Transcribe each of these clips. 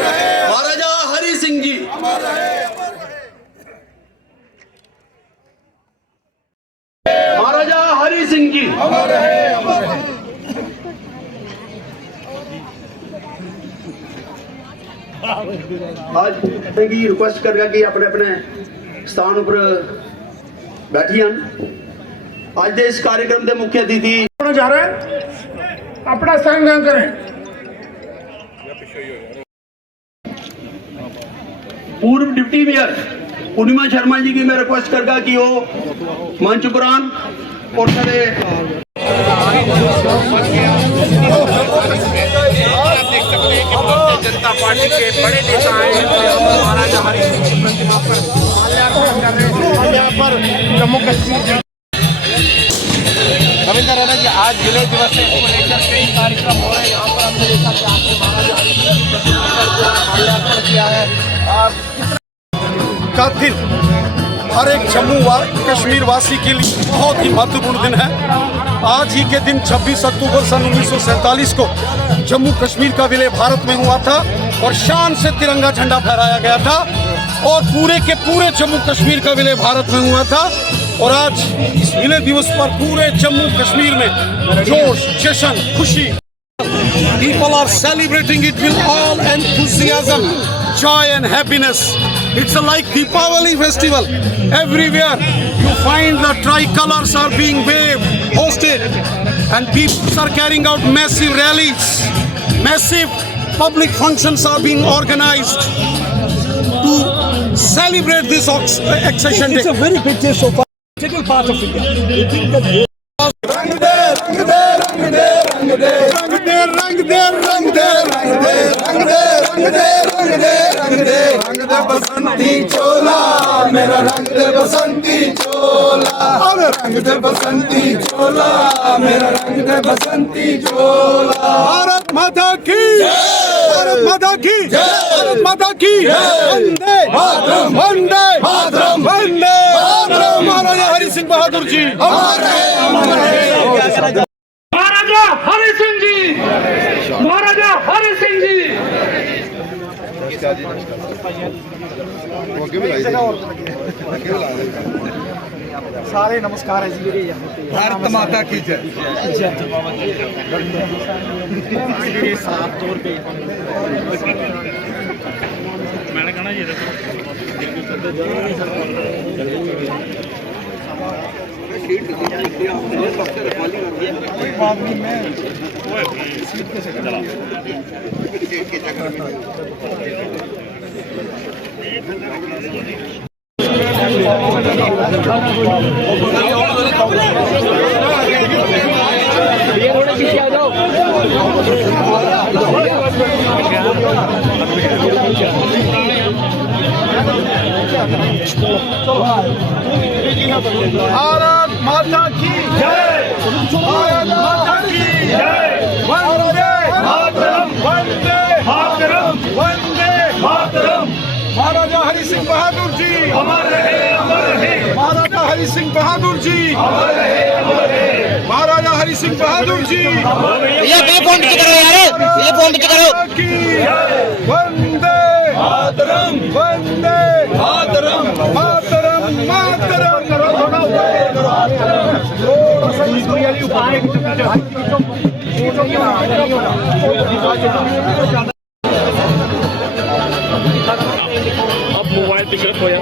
महाराजा हरि सिंह जी, महाराजा हरि सिंह जी। आज की रिक्वेस्ट कर कि अपने अपने स्थान पर बैठिए। आज के इस कार्यक्रम के मुख्य अतिथि जा रहे हैं, अपना स्थान ग्रहण करें। पूर्व डिप्टी मेयर पूर्णिमा शर्मा जी की मैं रिक्वेस्ट करगा कि वो मंच पर आन और खड़े। जनता पार्टी के बड़े नेता हैं महाराजा हरि सिंह की प्रतिमा पर माल्यार्पण कर रहे हैं। यहाँ पर जम्मू कश्मीर रविंद्र राणा जी आज जिले दिवस को लेकर कई कार्यक्रम हो रहे हैं। यहाँ पर हमने देखा कि आपने महाराजा हरि सिंह की प्रतिमा पर माल्यार्पण किया है। का दिन हर एक जम्मू कश्मीर वासी के लिए बहुत ही महत्वपूर्ण दिन है। आज ही के दिन 26 अक्टूबर सन 1947 को जम्मू कश्मीर का विलय भारत में हुआ था और शान से तिरंगा झंडा फहराया गया था और पूरे के पूरे जम्मू कश्मीर का विलय भारत में हुआ था। और आज इस विलय दिवस पर पूरे जम्मू कश्मीर में जोश, जश्न, खुशी, people are celebrating it with all enthusiasm, joy and happiness. It's like Deepavali festival. Everywhere you find the tricolors are being waved, hosted, and people are carrying out massive rallies. Massive public functions are being organized to celebrate this accession day. It's a very big day so far. Integral part of India. You think that रंग दे रंग दे रंग दे रंग दे रंग दे रंग दे रंग दे रंग दे रंग दे रंग दे रंग दे रंग दे बसंती चोला मेरा रंग दे बसंती चोला रंग दे बसंती चोला मेरा रंग दे बसंती चोला। भारत माता की भारत माता की भारत माता की वंदे मातरम वंदे मातरम वंदे मातरम। महाराजा हरि सिंह बहादुर जी हमारे महाराजा हरि सिंह जी, महाराजा हरि सिंह जी। सारे नमस्कार है जी। भारत माता की जय। साफ तौर पे मैंने कहना ये भारत माता की जय। भारत माता की जय। वंदे मातरम वंदे मातरम वंदे मातरम। महाराजा हरि सिंह बहादुर जी अमर रहे अमर रहे। महाराजा हरि सिंह बहादुर जी अमर रहे अमर रहे। महाराजा हरि सिंह बहादुर जी ये फोन करो यार, ये फोन करो। वंदे मातरम वंदे मातरम मातरम मातरम। अब मोबाइल पिक हो जाए।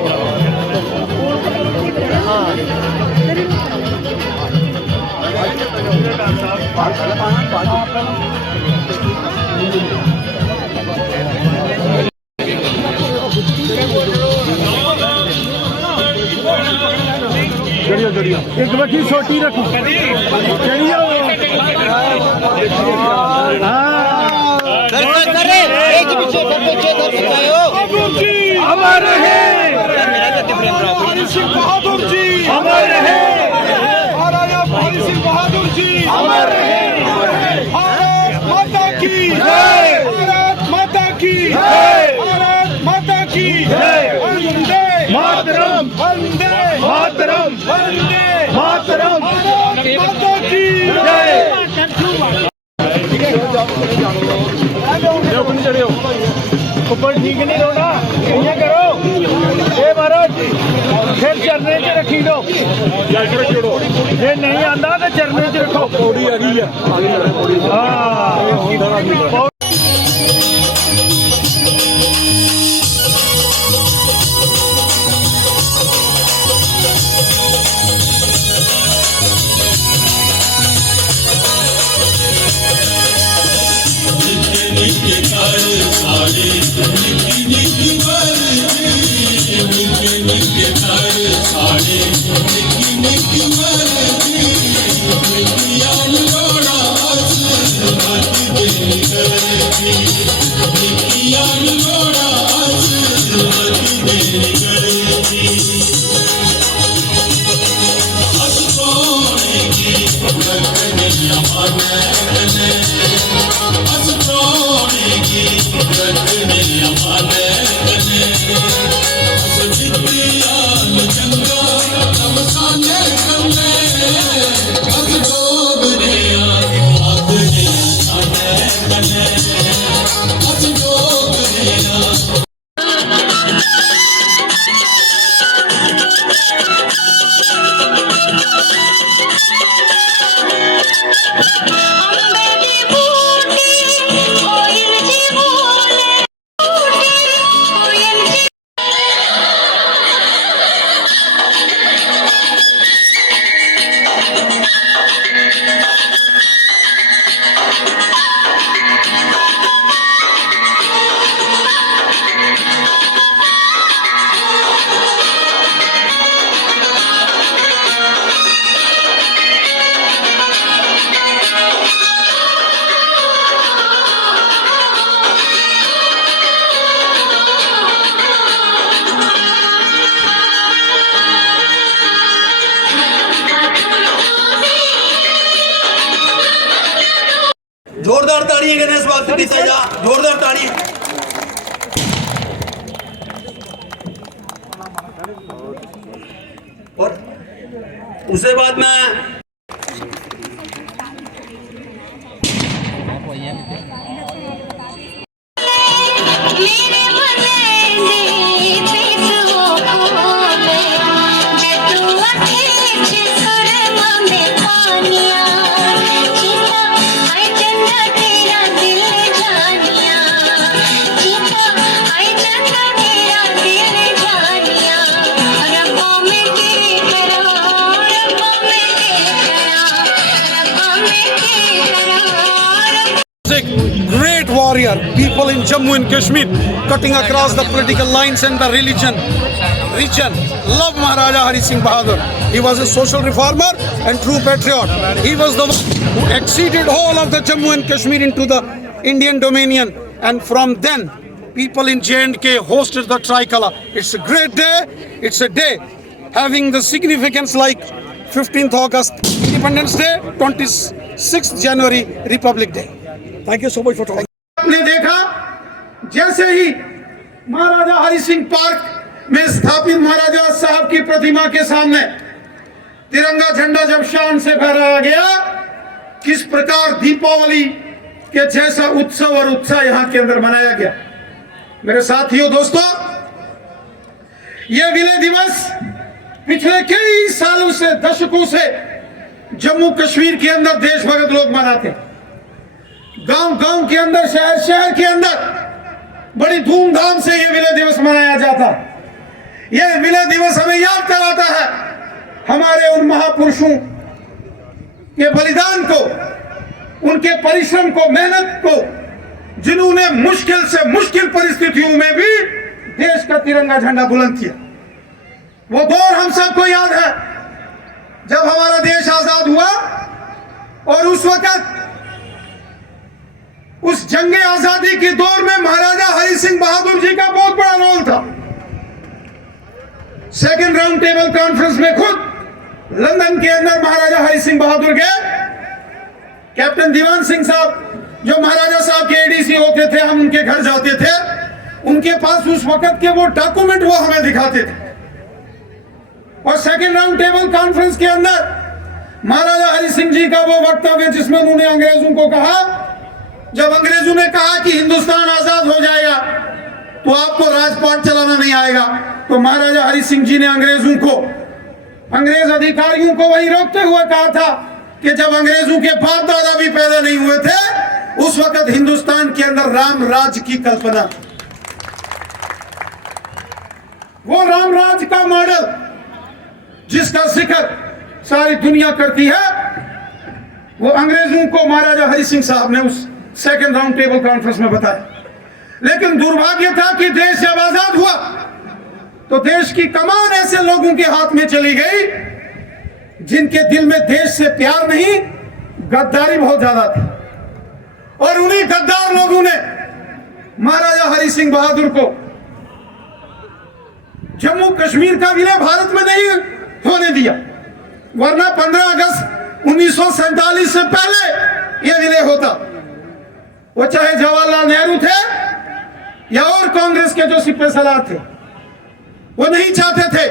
एक बठी छोटी रखो। अमर रहे हरि सिंह बहादुर जी अमर रहे। महाराजा हरि सिंह बहादुर जी अमर रहे। भारत माता की जय। भारत माता की जय। भारत माता की जय। वंदे मातरम वंदे मातरम वंदे मातरम। भारत माता की जय। चढ़ियो ऊपर ठीक नहीं रोना ये करो ए महाराज फिर चरने च रखी लो जे नहीं आंदा तो चरने च रखो पौड़ी आ गई है हाँ जोरदार ताड़ियां गणेश भक्त पिता जा जोरदार ताड़ियां और उसके बाद में great warrior, people in Jammu and Kashmir cutting across the political lines and the religion love Maharaja Hari Singh Bahadur. He was a social reformer and true patriot. He was the one who acceded all of the Jammu and Kashmir into the Indian dominion, and from then people in J&K hosted the tricolor. It's a great day. It's a day having the significance like 15th August Independence Day, 26th January Republic Day. Thank you so much for talking. आपने देखा जैसे ही महाराजा Hari Singh park में स्थापित महाराजा साहब की प्रतिमा के सामने तिरंगा झंडा जब शान से फहराया गया, किस प्रकार दीपावली के जैसा उत्सव और उत्साह यहाँ के अंदर मनाया गया। मेरे साथियों दोस्तों, यह विलय दिवस पिछले कई सालों से दशकों से जम्मू कश्मीर के अंदर देशभक्त लोग मनाते, गांव-गांव के अंदर शहर के अंदर बड़ी धूमधाम से यह विलय दिवस मनाया जाता। यह विलय दिवस हमें याद कराता है हमारे उन महापुरुषों के बलिदान को, उनके परिश्रम को, मेहनत को, जिन्होंने मुश्किल से मुश्किल परिस्थितियों में भी देश का तिरंगा झंडा बुलंद किया। वो दौर हम सबको याद है जब हमारा देश आजाद हुआ, और उस वक्त उस जंगे आजादी के दौर में महाराजा हरि सिंह बहादुर जी का बहुत बड़ा रोल था। सेकेंड राउंड टेबल कॉन्फ्रेंस में खुद लंदन के अंदर महाराजा हरि सिंह बहादुर गए। कैप्टन दीवान सिंह साहब जो महाराजा साहब के एडीसी होते थे, हम उनके घर जाते थे, उनके पास उस वक्त के वो डॉक्यूमेंट वो हमें दिखाते थे। और सेकेंड राउंड टेबल कॉन्फ्रेंस के अंदर महाराजा हरि सिंह जी का वो वक्तव्य जिसमें उन्होंने अंग्रेजों को कहा, जब अंग्रेजों ने कहा कि हिंदुस्तान आजाद हो जाएगा तो आपको राजपाट चलाना नहीं आएगा। तो महाराजा हरि सिंह जी ने अंग्रेज अधिकारियों को वही रोकते हुए कहा था कि जब अंग्रेजों के बाप दादा भी पैदा नहीं हुए थे, उस वक्त हिंदुस्तान के अंदर राम राज की कल्पना, वो राम राज का मॉडल जिसका जिक्र सारी दुनिया करती है, वो अंग्रेजों को महाराजा हरि सिंह साहब ने उस सेकंड राउंड टेबल कॉन्फ्रेंस में बताया। लेकिन दुर्भाग्य था कि देश जब आजाद हुआ तो देश की कमान ऐसे लोगों के हाथ में चली गई जिनके दिल में देश से प्यार नहीं, गद्दारी बहुत ज्यादा थी। और उन्हीं गद्दार लोगों ने महाराजा हरि सिंह बहादुर को जम्मू कश्मीर का विलय भारत में नहीं होने दिया, वरना 15 अगस्त 1947 से पहले यह विलय होता। वो चाहे जवाहरलाल नेहरू थे या और कांग्रेस के जो सिपह सलार थे, वो नहीं चाहते थे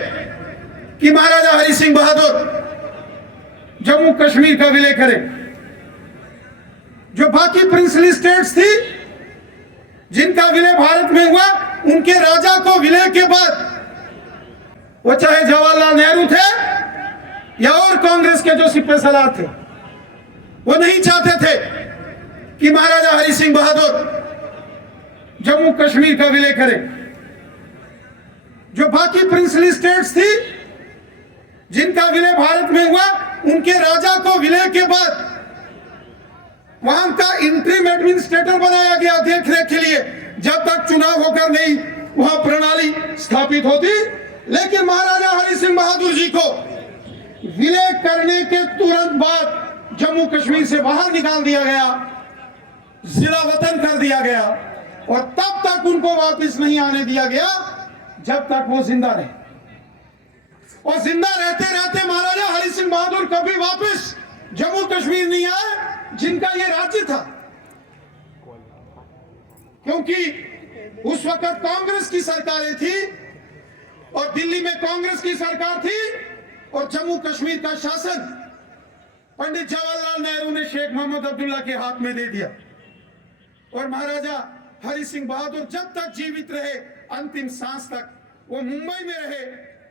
कि महाराजा हरि सिंह बहादुर जम्मू कश्मीर का विलय करें। जो बाकी प्रिंसली स्टेट्स थी जिनका विलय भारत में हुआ, उनके राजा को विलय के बाद, वो चाहे जवाहरलाल नेहरू थे या और कांग्रेस के जो सिपह सलार थे, वो नहीं चाहते थे कि महाराजा हरि सिंह बहादुर जम्मू कश्मीर का विलय करें। जो बाकी प्रिंसली स्टेट्स थी जिनका विलय भारत में हुआ, उनके राजा को विलय के बाद वहां का इंटरिम एडमिनिस्ट्रेटर बनाया गया देखरेख के लिए, जब तक चुनाव होकर नहीं वहां प्रणाली स्थापित होती। लेकिन महाराजा हरि सिंह बहादुर जी को विलय करने के तुरंत बाद जम्मू कश्मीर से बाहर निकाल दिया गया, जिला वतन कर दिया गया, और तब तक उनको वापस नहीं आने दिया गया जब तक वो जिंदा रहे। और जिंदा रहते रहते महाराजा हरि सिंह बहादुर कभी वापस जम्मू कश्मीर नहीं आए, जिनका ये राज्य था, क्योंकि उस वक्त कांग्रेस की सरकारें थी और दिल्ली में कांग्रेस की सरकार थी, और जम्मू कश्मीर का शासन पंडित जवाहरलाल नेहरू ने शेख मोहम्मद अब्दुल्ला के हाथ में दे दिया। और महाराजा हरि सिंह बहादुर जब तक जीवित रहे, अंतिम सांस तक वो मुंबई में रहे,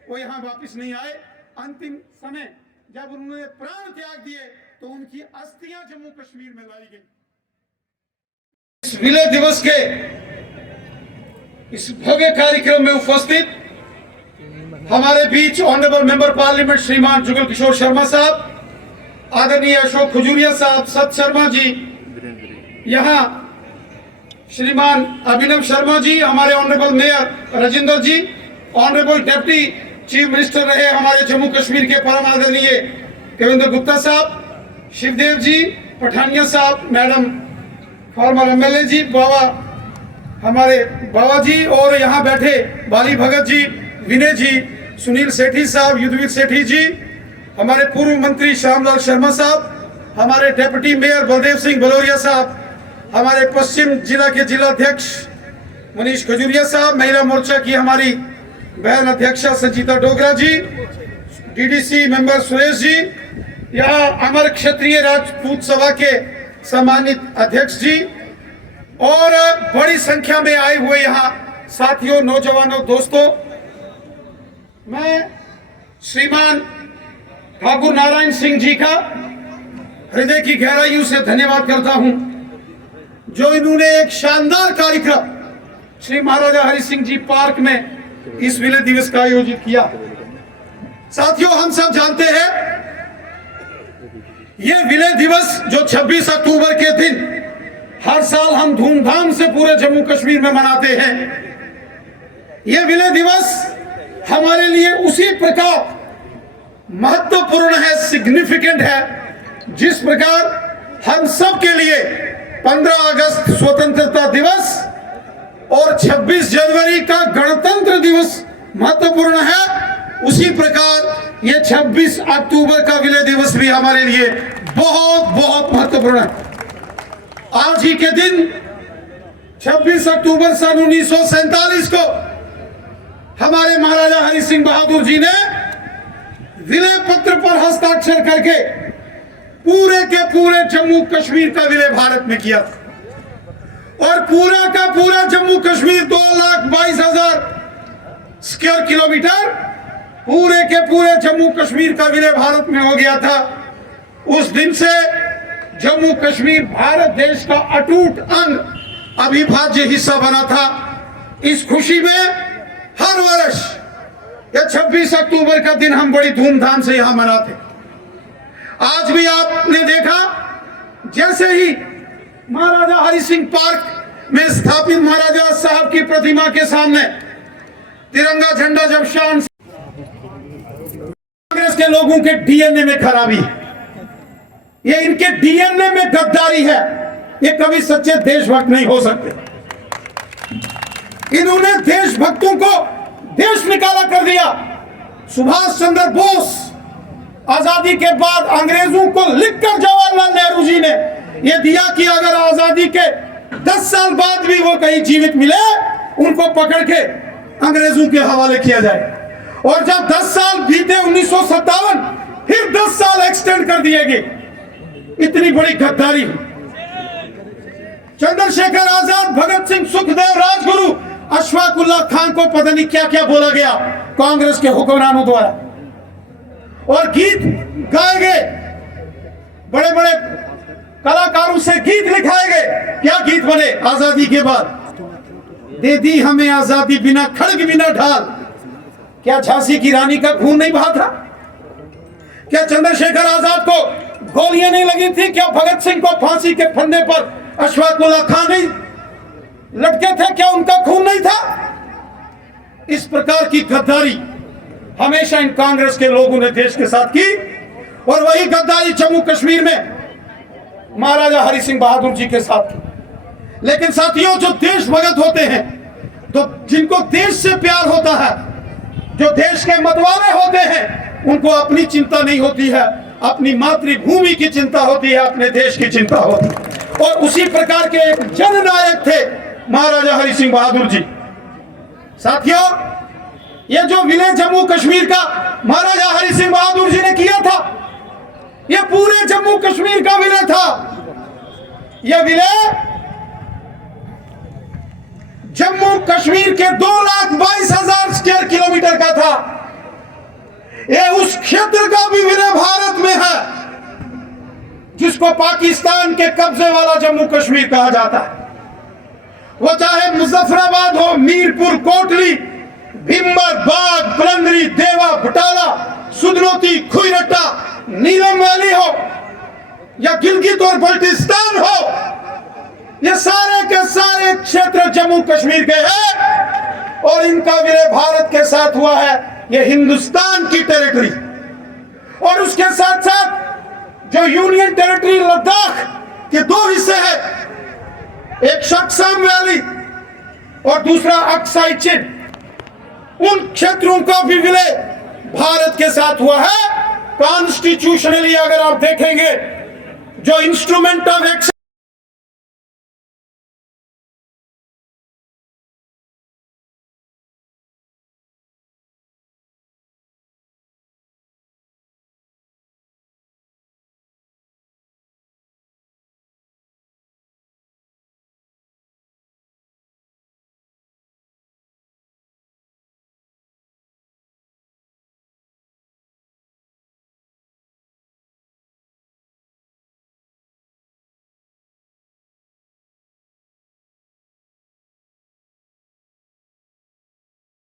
वो यहां वापस नहीं आए। अंतिम समय जब उन्होंने प्राण त्याग दिए तो उनकी अस्थियां जम्मू कश्मीर में लाई गई। इस विलय दिवस के इस भव्य कार्यक्रम में उपस्थित हमारे बीच ऑनरेबल मेंबर पार्लियामेंट श्रीमान जुगल किशोर शर्मा साहब, आदरणीय अशोक खजूरिया साहब, सत शर्मा जी, यहाँ श्रीमान अभिनव शर्मा जी, हमारे ऑनरेबल मेयर राजेंद्र जी, ऑनरेबल डिप्टी चीफ मिनिस्टर रहे हमारे जम्मू कश्मीर के परम आदरणीय केविंद्र गुप्ता साहब, शिवदेव जी, पठानिया साहब, मैडम फॉर्मर एमएलए जी, बाबा हमारे बाबा जी, और यहाँ बैठे बाली भगत जी, विनय जी, सुनील सेठी साहब, युद्धवीर सेठी जी, हमारे पूर्व मंत्री श्यामलाल शर्मा साहब, हमारे डिप्टी मेयर बलदेव सिंह बलोरिया साहब, हमारे पश्चिम जिला के जिलाध्यक्ष मनीष खजूरिया साहब, महिला मोर्चा की हमारी बहन अध्यक्षा संजीता डोगरा जी, डीडीसी मेंबर सुरेश जी, यहाँ अमर क्षत्रिय राजपूत सभा के सम्मानित अध्यक्ष जी, और बड़ी संख्या में आए हुए यहाँ साथियों, नौजवानों, दोस्तों, मैं श्रीमान ठाकुर नारायण सिंह जी का हृदय की गहराइयों से धन्यवाद करता हूं, जो इन्होंने एक शानदार कार्यक्रम श्री महाराजा हरि सिंह जी पार्क में इस विलय दिवस का आयोजित किया। साथियों, हम सब जानते हैं यह विलय दिवस जो 26 अक्टूबर के दिन हर साल हम धूमधाम से पूरे जम्मू कश्मीर में मनाते हैं, यह विलय दिवस हमारे लिए उसी प्रकार महत्वपूर्ण है, सिग्निफिकेंट है, जिस प्रकार हम सब के लिए 15 अगस्त स्वतंत्रता दिवस और 26 जनवरी का गणतंत्र दिवस महत्वपूर्ण है, उसी प्रकार ये 26 अक्टूबर का विलय दिवस भी हमारे लिए बहुत बहुत महत्वपूर्ण है। आज ही के दिन 26 अक्टूबर सन 1947 को हमारे महाराजा हरि सिंह बहादुर जी ने विलय पत्र पर हस्ताक्षर करके पूरे के पूरे जम्मू कश्मीर का विलय भारत में किया था, और पूरा का पूरा जम्मू जम्मू कश्मीर 2,22,000 स्क्वायर किलोमीटर पूरे के पूरे जम्मू कश्मीर का विलय भारत में हो गया था। उस दिन से जम्मू कश्मीर भारत देश का अटूट अंग, अविभाज्य हिस्सा बना था। इस खुशी में हर वर्ष या 26 अक्टूबर का दिन हम बड़ी धूमधाम से यहां मनाते। आज भी आपने देखा, जैसे ही महाराजा हरि सिंह पार्क में स्थापित महाराजा साहब की प्रतिमा के सामने तिरंगा झंडा जब शान से, कांग्रेस के लोगों के डीएनए में खराबी है, ये इनके डीएनए में गद्दारी है, ये कभी सच्चे देशभक्त नहीं हो सकते। इन्होंने देशभक्तों को देश निकाला कर दिया। सुभाष चंद्र बोस आजादी के बाद अंग्रेजों को लिखकर जवाहरलाल नेहरू जी ने यह दिया कि अगर आजादी के 10 साल बाद भी वो कहीं जीवित मिले, उनको पकड़ के अंग्रेजों के हवाले किया जाए। और जब 10 साल बीते 1957, फिर 10 साल एक्सटेंड कर दिए गए। इतनी बड़ी गद्दारी। चंद्रशेखर आजाद, भगत सिंह, सुखदेव, राजगुरु, अशफाक उल्लाह खान को पता नहीं क्या क्या बोला गया कांग्रेस के हुक्मरानों द्वारा, और गीत गाए गए, बड़े बड़े कलाकारों से गीत लिखाए गए। क्या गीत बने आजादी के बाद? दे दी हमें आजादी बिना खड़ग बिना ढाल। क्या झांसी की रानी का खून नहीं बहा था? क्या चंद्रशेखर आजाद को गोलियां नहीं लगी थी? क्या भगत सिंह को फांसी के फंदे पर अशफाक उल्लाह खान नहीं लटके थे? क्या उनका खून नहीं था? इस प्रकार की गद्दारी हमेशा इन कांग्रेस के लोगों ने देश के साथ की, और वही गद्दारी जम्मू कश्मीर में महाराजा हरि सिंह बहादुर जी के साथ की। लेकिन साथियों, जो देशभक्त होते हैं, तो जिनको देश से प्यार होता है, जो देश के मतवाले होते हैं, उनको अपनी चिंता नहीं होती है, अपनी मातृभूमि की चिंता होती है, अपने देश की चिंता होती है। और उसी प्रकार के एक जननायक थे महाराजा हरि सिंह बहादुर जी। साथियों, ये जो विलय जम्मू कश्मीर का महाराजा हरि सिंह बहादुर जी ने किया था, यह पूरे जम्मू कश्मीर का विलय था। यह विलय जम्मू कश्मीर के 2,22,000 स्क्वायर किलोमीटर का था। यह उस क्षेत्र का भी विलय भारत में है जिसको पाकिस्तान के कब्जे वाला जम्मू कश्मीर कहा जाता है। वो चाहे मुजफ्फराबाद हो, मीरपुर, कोटली, भिम्बर, बाग, बुलंदरी, देवा, बटाला, सुदनौती, खुईरट्टा, नीलम वैली हो, या गिलगित और बल्टिस्तान हो, ये सारे के सारे क्षेत्र जम्मू कश्मीर के हैं, और इनका विलय भारत के साथ हुआ है। ये हिंदुस्तान की टेरिटरी, और उसके साथ साथ जो यूनियन टेरिटरी लद्दाख के 2 हिस्से हैं, एक शक्सम वैली और दूसरा अक्साई चिन, उन क्षेत्रों का भी विलय भारत के साथ हुआ है। कॉन्स्टिट्यूशनली अगर आप देखेंगे, जो इंस्ट्रूमेंट ऑफ एक्शन